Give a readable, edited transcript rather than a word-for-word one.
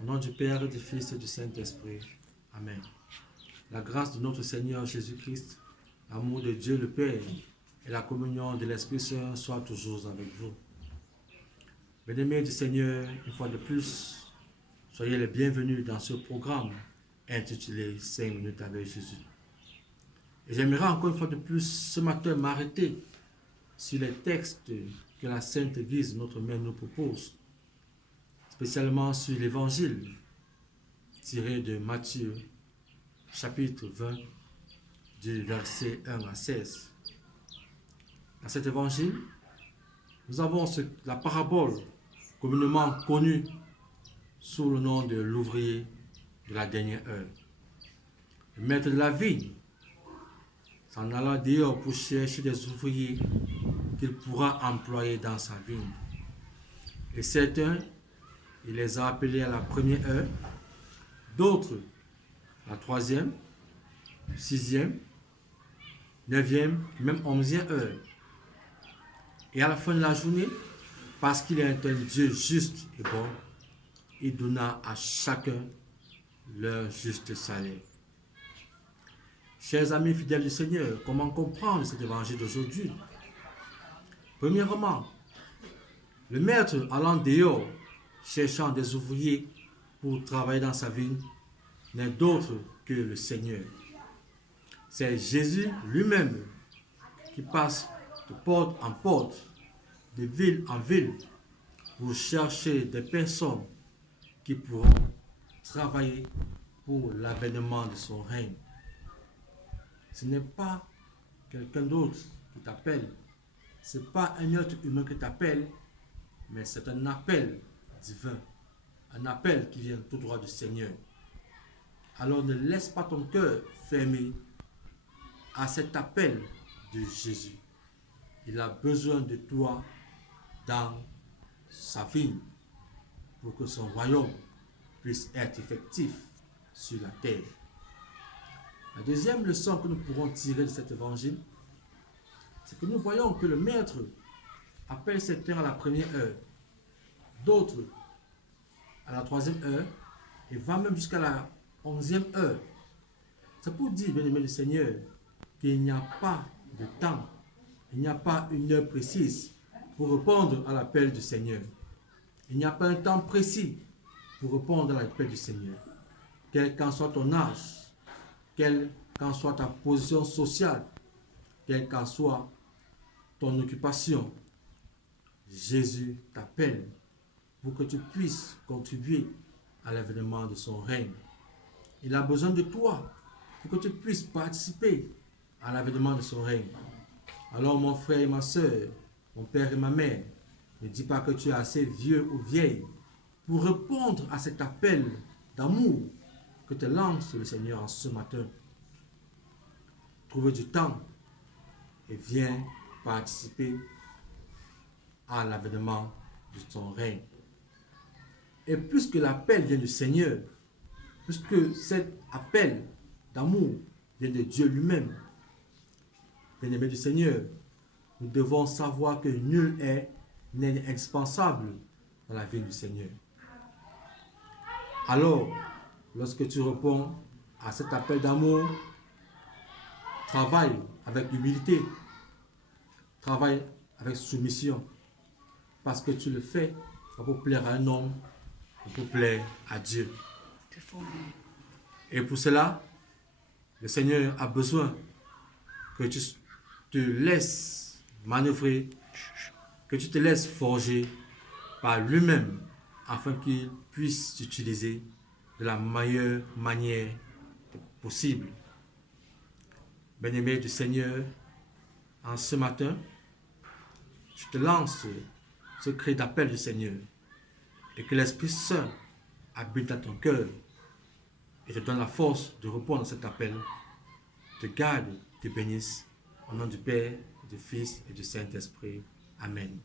Au nom du Père, du Fils et du Saint-Esprit. Amen. La grâce de notre Seigneur Jésus-Christ, l'amour de Dieu le Père et la communion de l'Esprit Saint soient toujours avec vous. Bien-aimés du Seigneur, une fois de plus, soyez les bienvenus dans ce programme intitulé 5 minutes avec Jésus. Et j'aimerais encore une fois de plus ce matin m'arrêter sur les textes que la Sainte Église, notre Mère, nous propose, spécialement sur l'Évangile tiré de Matthieu, chapitre 20, du verset 1 à 16. Dans cet Évangile, nous avons la parabole communément connue sous le nom de l'ouvrier de la dernière heure. Le maître de la vigne s'en alla dehors pour chercher des ouvriers qu'il pourra employer dans sa vigne. Et certains, il les a appelés à la première heure, d'autres la troisième, sixième, neuvième, même 11e heure. Et à la fin de la journée, parce qu'il est un Dieu juste et bon, il donna à chacun leur juste salaire. Chers amis fidèles du Seigneur, comment comprendre cet évangile d'aujourd'hui? Premièrement, le maître allant dehors, cherchant des ouvriers pour travailler dans sa vigne, n'est d'autre que le Seigneur. C'est Jésus lui-même qui passe de porte en porte, de ville en ville, pour chercher des personnes qui pourront travailler pour l'avènement de son règne. Ce n'est pas quelqu'un d'autre qui t'appelle, ce n'est pas un être humain qui t'appelle, mais c'est un appel divin, un appel qui vient tout droit du Seigneur. Alors ne laisse pas ton cœur fermé à cet appel de Jésus. Il a besoin de toi dans sa vie pour que son royaume puisse être effectif sur la terre. La deuxième leçon que nous pourrons tirer de cet évangile, c'est que nous voyons que le maître appelle certains à la première heure, d'autres à la troisième heure, et va même jusqu'à la 11e heure. C'est pour dire, bien-aimé du Seigneur, qu'il n'y a pas de temps, il n'y a pas une heure précise pour répondre à l'appel du Seigneur. Il n'y a pas un temps précis pour répondre à l'appel du Seigneur. Quel qu'en soit ton âge, quelle qu'en soit ta position sociale, quelle qu'en soit ton occupation, Jésus t'appelle pour que tu puisses contribuer à l'avènement de son règne. Il a besoin de toi pour que tu puisses participer à l'avènement de son règne. Alors mon frère et ma soeur, mon père et ma mère, ne dis pas que tu es assez vieux ou vieille pour répondre à cet appel d'amour que te lance le Seigneur en ce matin. Trouve du temps et viens participer à l'avènement de son règne. Et puisque l'appel vient du Seigneur, puisque cet appel d'amour vient de Dieu lui-même, bien-aimé du Seigneur, nous devons savoir que nul n'est indispensable dans la vie du Seigneur. Alors, lorsque tu réponds à cet appel d'amour, travaille avec humilité, travaille avec soumission, parce que tu le fais pour plaire à un homme, pour plaire à Dieu. Et pour cela, le Seigneur a besoin que tu te laisses manœuvrer, que tu te laisses forger par lui-même afin qu'il puisse t'utiliser de la meilleure manière possible. Bien-aimé du Seigneur, en ce matin, je te lance ce cri d'appel du Seigneur et que l'Esprit Saint habite dans ton cœur et te donne la force de répondre à cet appel, te garde, te bénisse, au nom du Père, du Fils et du Saint-Esprit. Amen.